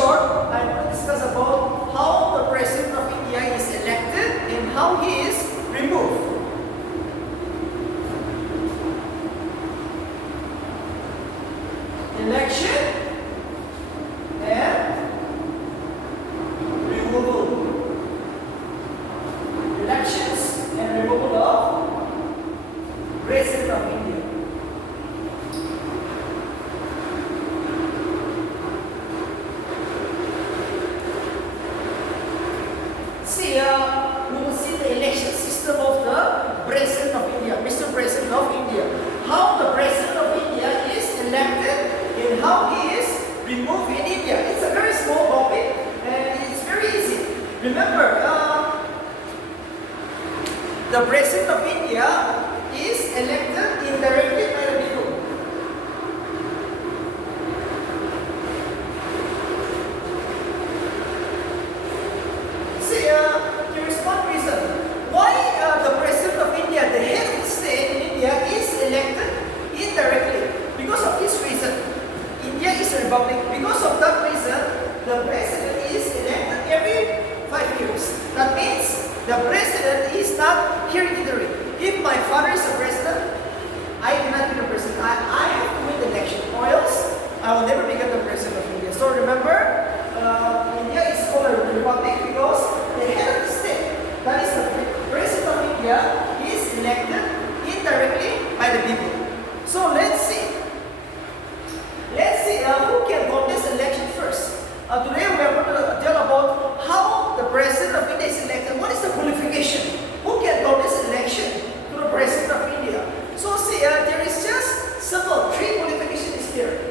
short, I'm going to discuss about how the President of India is elected and how he is removed. Election and removal. Elections and removal of President of India. See, we will see the election system of the President of India, Mr. President of India. How the President of India is elected and how he is removed in India. It's a very small topic and it's very easy. Remember, the President of India is elected indirectly by the people. See, there is one reason why the President of India, the head of the state in India, is elected indirectly. Because of this reason, India is a republic. Because of that reason, the President is elected every 5 years. That means the President is not hereditary. If my father is the President, I cannot be the President. I have to win the election, or else I will never become the President of India. So remember, India is called a republic because the head of the state, that is the President of India, is elected indirectly by the people. So let's see. Who can contest election first. Today we are going to tell about how the President of India is elected. What is the qualification? Who can contest election to the President of India? So see, there is just simple 3 qualifications here.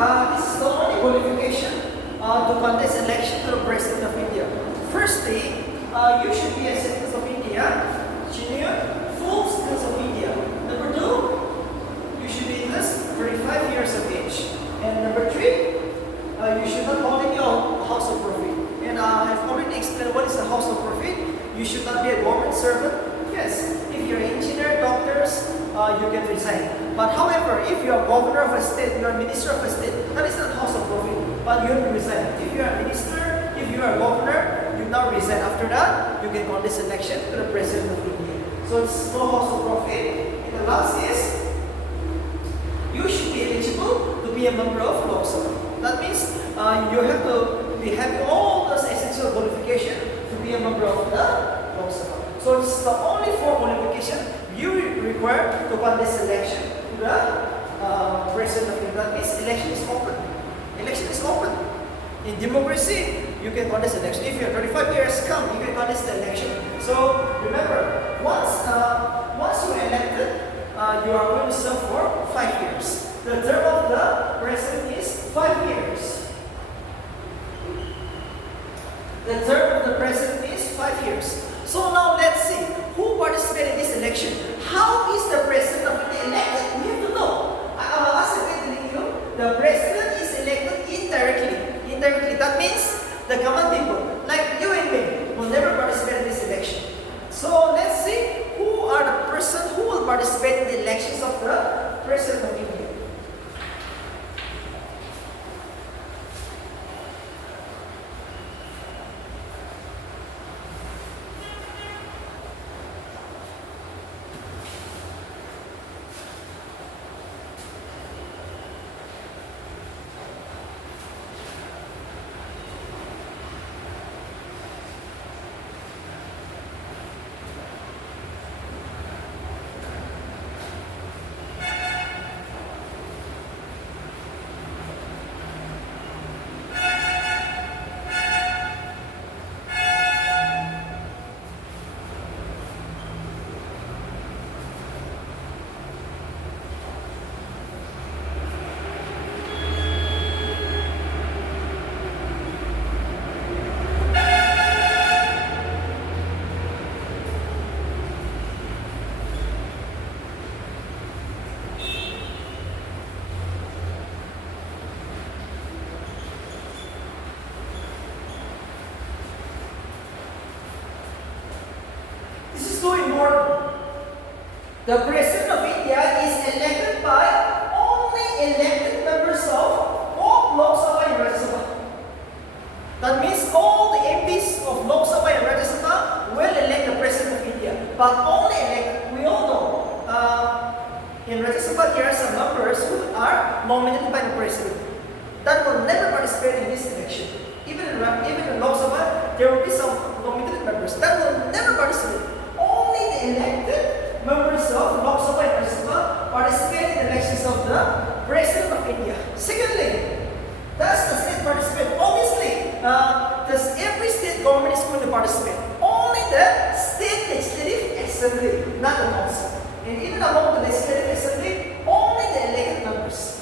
This is the only qualification to contest election to the President of India. Firstly, you should be a citizen of India, genuine, full citizen of India. Number 2, you should be at least 35 years of age. And number 3, you should not hold any house of profit. And I have already explained what is a house of profit. You should not be a government servant. Yes, if you're an engineer, doctors, you can resign. But however, if you are governor of a state, you are minister of a state, that is not house of profit, but you have to resign. If you are a minister, if you are a governor, you now resign. After that, you can contest election to the President of India. So it's no house of profit. And the last is, you should be eligible to be a member of Lok Sabha. That means you have to be having all those essential qualifications to be a member of the Lok Sabha. So it's the only 4 qualifications you require to contest election to the President of India. That means election is open. Election is open. In democracy, you can contest election. If you're 35 years come, you can contest the election. So remember, once you are elected, you are going to serve for 5 years. The term of the president is 5 years. The term of the president is 5 years. So now let's see who participated in this election. How is the President of India elected? We have to know. As I said, the President is elected indirectly. Indirectly, that means the common people, like you and me, will never participate in this election. So let's see who are the person who will participate is too important. The President of India is elected by only elected members of both Lok Sabha and Rajya Sabha. That means all the MPs of Lok Sabha and Rajya Sabha will elect the President of India, but only elect. We all know in Rajya Sabha there are some members who are nominated by the President that will never participate in this election. Even in Lok Sabha, there will be some nominated members that will never participate. Only the elected members of Lok Sabha and Rajya Sabha participate in the elections of the President of India. Secondly, does the state participate? Obviously, does every state government is going to participate? Only the state legislative assembly, not the council. And even among the legislative assembly, only the elected members.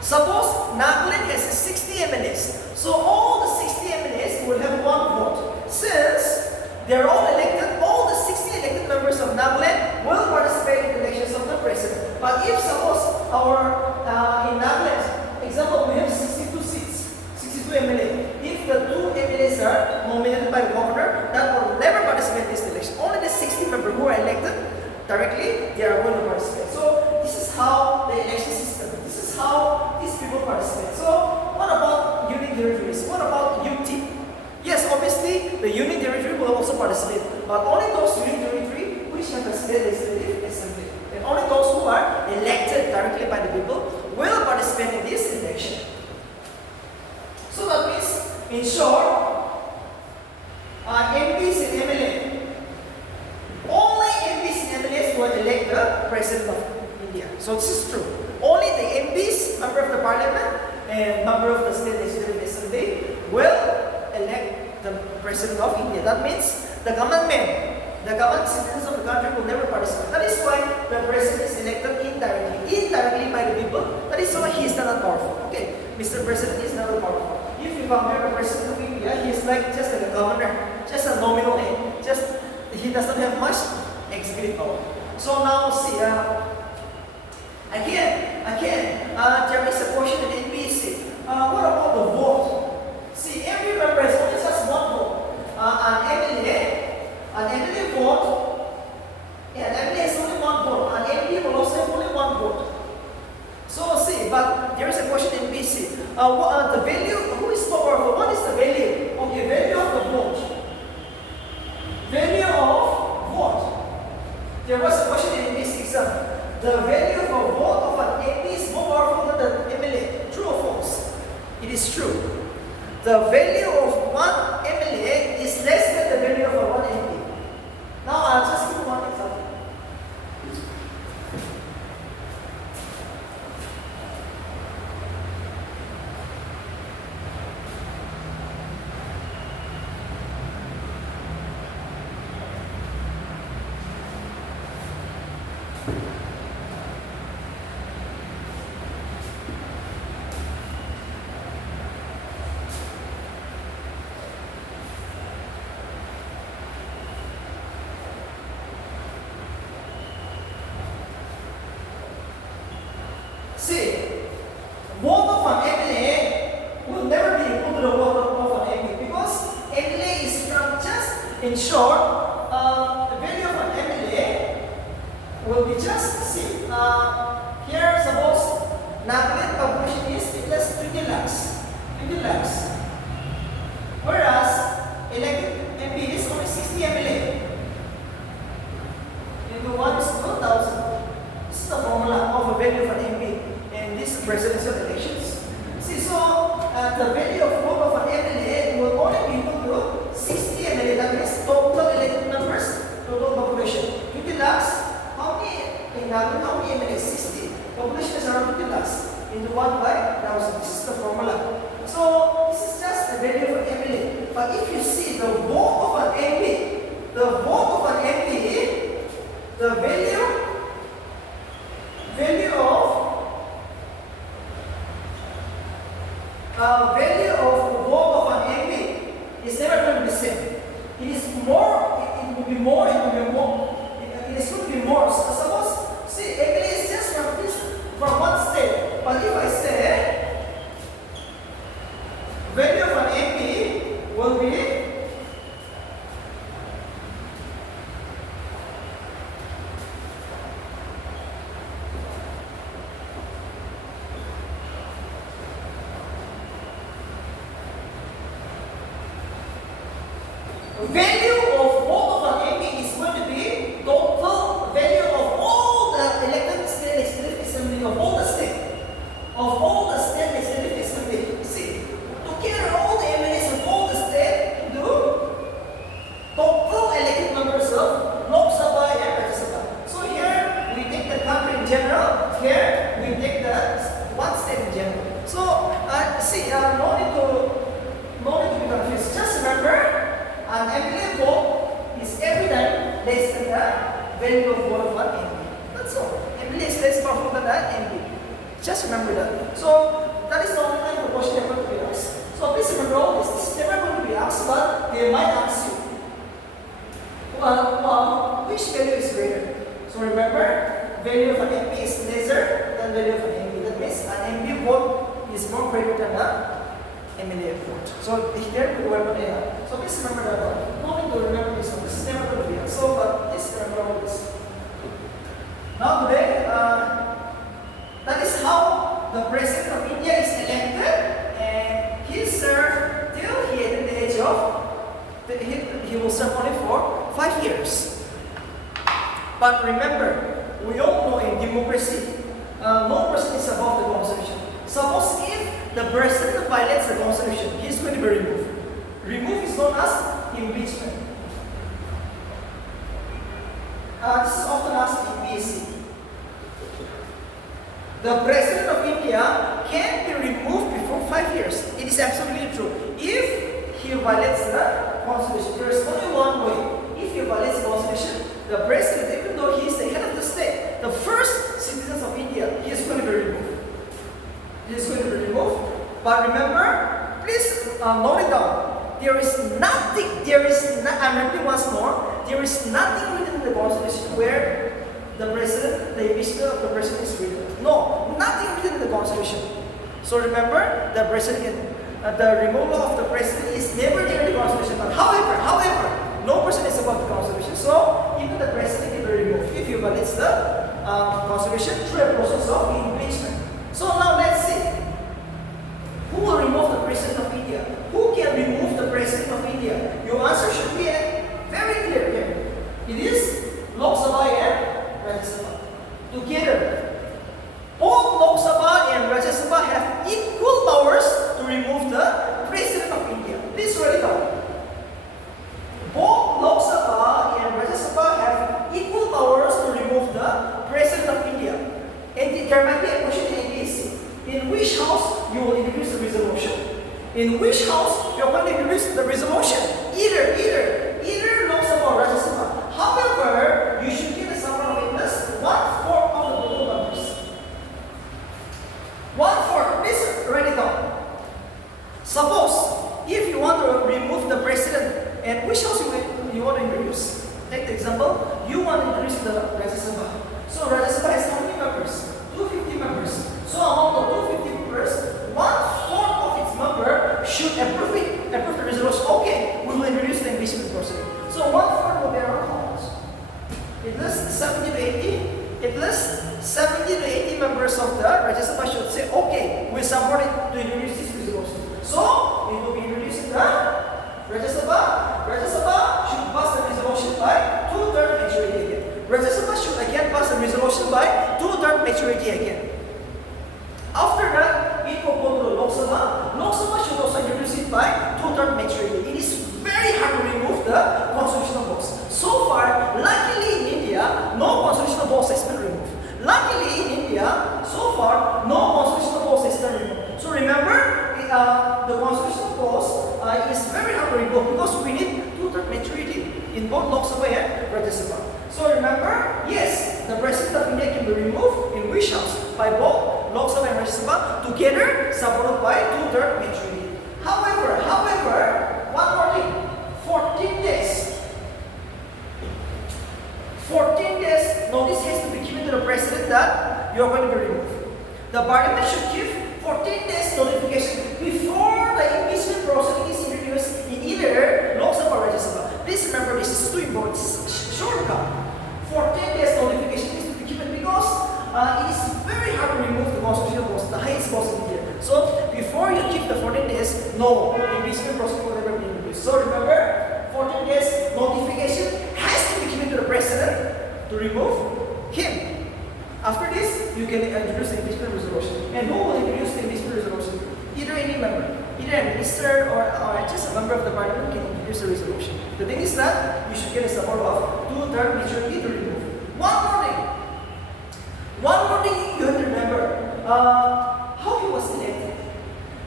Suppose Nagaland has 60 MLAs, so all the 60 MLAs will have one vote. Since they are all elected, all the 60 elected members of Nagaland will participate in the elections of the president. But if suppose in Nagaland, example, we have 62 seats, 62 MLA. If the 2 MLAs are nominated by the governor, that will never participate in this election. Only the 60 members who are elected directly, they are going to participate. So this is how the election system, this is how these people participate. So what about union territories? What about UT? Yes, obviously the union territory will also participate, but only those union territory which have a state legislative assembly, and only those who are elected directly by the people will participate in this election. So that means, in short, MPs and MLA, only MPs and MLAs will elect the President of India. So this is true. Only the MPs, member of the parliament, and member of the state legislative assembly will elect the President of India. That means the common man, the common citizens of the country will never participate. That is why the President is elected indirectly by the people. That is why he is not powerful. Okay, Mr. President is not powerful. If you compare the President of India, he is like just like a governor, just a nominal head. He doesn't have much executive power. So now see, again, there is a question in NBC. What about the vote? See, every member has only just one vote. An MLA vote, an MLA has only one vote. An MP will also have only one vote. So see, but there is a question in NBC. The value, who is more powerful? What is the value? Okay, value of the vote. Value of vote. There was a question in NBC exam. The value of a vote of an MP is more powerful than the MLA. True or false? It is true. The value of one MLA is less than the value of one MP. Now I'll just give one example. See, vote of an MLA will never be equal to the vote of an MP because MLA is from just, in short, the value of an MLA will be just, see, here suppose Nagaland population is just 20 lakhs, whereas elected MP is only 60 MLA. Into 1 is 2,000. This is the formula of a value of an MP in these presidential elections. See, so the value of vote of an MLA will only be equal to 60 MLA. That means total elected members, total population 20 lakhs. How many in Nagaland? How many MLAs? 60. Population is around 20 lakhs into 1 by 1,000. This is the formula. So this is just the value of an MLA. But if you see the vote of an MP, the vote of an MP, the value of vote of an MP is never going to be the same. It is more. It will be more. It will be more. It is going to be more. So suppose, see, MLA is just from one state. But if I say value of an MP will be value of both of an MP is going to be total value of all the elected state legislative assembly of all the state. Of all the state legislative assembly. See, together all the MLAs of all the state into total elected members of Lok Sabha and Rajya Sabha. So here we take the country in general. Here we take the one state in general. So see, no need to be confused. Just remember, an MLA vote is every time less than the value of vote of one MP. That's all. MLA is less powerful than the MP. Just remember that. So that is the only time for question ever to be asked. So please remember all this. This is never going to be asked, but they might ask you. Which value is greater? So remember, value of an MP is lesser than value of an MP. That means an MP vote is more greater than an MLA vote. So here we were on. So please remember that one. No need to remember this one. This is never going to be asked. So please remember all this. Now today, that is how the President of India is elected, and he served till he attained the age of, he will serve only for 5 years. But remember, we all know in democracy, no person is above the constitution. Suppose if the president violates the constitution, he is going to be removed. Remove is known as impeachment. This is often asked in BSc. The President of India can be removed before 5 years. It is absolutely true. If he violates the Constitution, there is only one way. If he violates the Constitution, the President, even though he is the head of the state, the first citizens of India, he is going to be removed. He is going to be removed. But remember, please note it down. There is nothing, I'm repeating once more, there is nothing written in the Constitution where the president, the impeachment of the president is written. No, nothing written in the Constitution. So remember, the president, the removal of the president is never there in the Constitution. But however, no person is above the Constitution. So even the president can be removed if he violates the Constitution through a process of impeachment. So now let's see. Who will remove the president of India? Who can remove the president of India? Your answer should be very clear here. It is Lok Sabha and Rajya Sabha. Together, both Lok Sabha and Rajya Sabha have equal powers to remove the President of India. Please write it down. Both Lok Sabha and Rajya Sabha have equal powers to remove the President of India. And there might be a question in APSC. In which house you will introduce the resolution? In which house you are going to introduce the resolution? Either Lok Sabha or Rajya Sabha. However, you should get a summary of at least 1/4 of the total members. 1/4. Please write it down. Suppose if you want to remove the president, and which house you want to introduce? Take the example. You want to introduce the Rajya Sabha. So Rajya Sabha has how many members? 250 members. So among the 250 members, 1/4 of its member should approve the resolution. Okay, we will introduce the impeachment process. So 1/4 will be around how much? At least 70 to 80. At least 70 to 80 members of the Rajya Sabha should say, okay, we support it to introduce this resolution. So it will be introduced in the Rajya Sabha. Rajya Sabha should pass the resolution by 2/3 majority again. Rajya Sabha should again pass the resolution by 2/3 majority again. After that, it will go to Lok Sabha. Lok Sabha should also introduce it by 2/3 majority. It is very hard to remove the constitutional box. So far, luckily in India, no constitutional box has been removed. Luckily in India, so far, no constitutional box has been removed. So remember, the constitutional box is very hard to remove because we need 2/3 majority in both Lok Sabha and Rajya Sabha. So remember, yes, the President of India can be removed in which house? By both Lok Sabha and Rajya Sabha together, supported by 2/3 majority. However, one more thing, 14 days. 14 days notice has to be given to the President that you are going to be removed. The Parliament should give 14 days notification before the impeachment process is introduced in either Lok Sabha or Rajya Sabha. Please remember, this is too important. This is shortcut. 14 days notification needs to be given because it is very hard to remove the constitutional boss, the highest boss in India. So before you give the 14 days, no impeachment process will never be introduced. So remember, 14 days remove him. After this, you can introduce the impeachment resolution. And who will introduce the impeachment resolution? Either any member, either a minister or just a member of the parliament can introduce a resolution. The thing is that you should get a support of 2/3 majority to remove. One more thing you have to remember. How he was elected.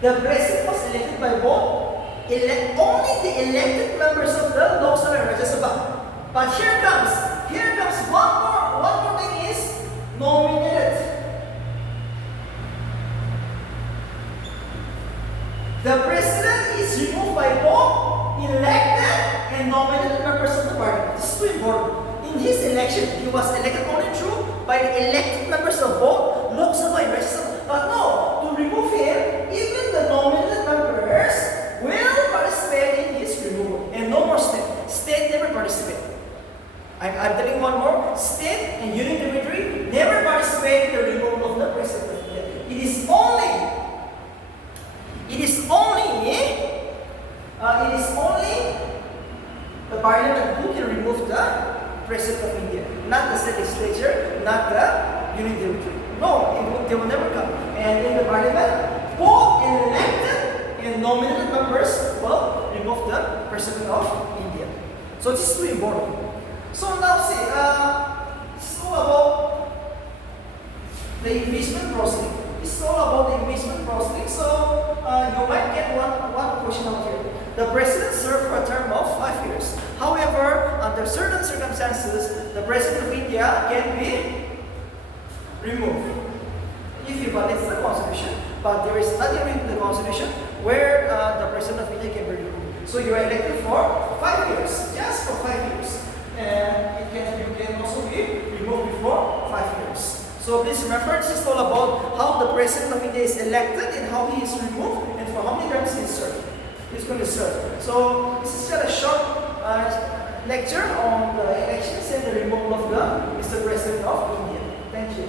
The president was elected by vote. Only the elected members of the Lok Sabha and Rajya Sabha. But here comes one more thing is nominated. The president is removed by vote, elected and nominated members of the parliament. This is too important. In his election, he was elected only through by the elected members of both Lok Sabha and Rajya Sabha. But no, to remove him, even the nominated members will participate in his removal. And no more state. State never participate. I'm telling one more. State and union territory never participate in the removal of the president of India. It is only the parliament who can remove the president of India, not the state legislature, not the union territory. No, they will never come. And in the parliament, both elected and nominated members will remove the president of India. So this is very important. So now see, it's all about the impeachment proceeding. It's all about the impeachment proceeding. So you might get one question out here. The president served for a term of 5 years. However, under certain circumstances, the president of India can be removed if he violates the constitution. But there is nothing written in the constitution where the president of India can be removed. So you are elected for 5 years, just for 5 years. And you can also be removed before 5 years. So please remember, this is all about how the president of India is elected and how he is removed and for how many terms he is served. He's going to serve. So this is just a short lecture on the elections and the removal of the Mr. President of India. Thank you.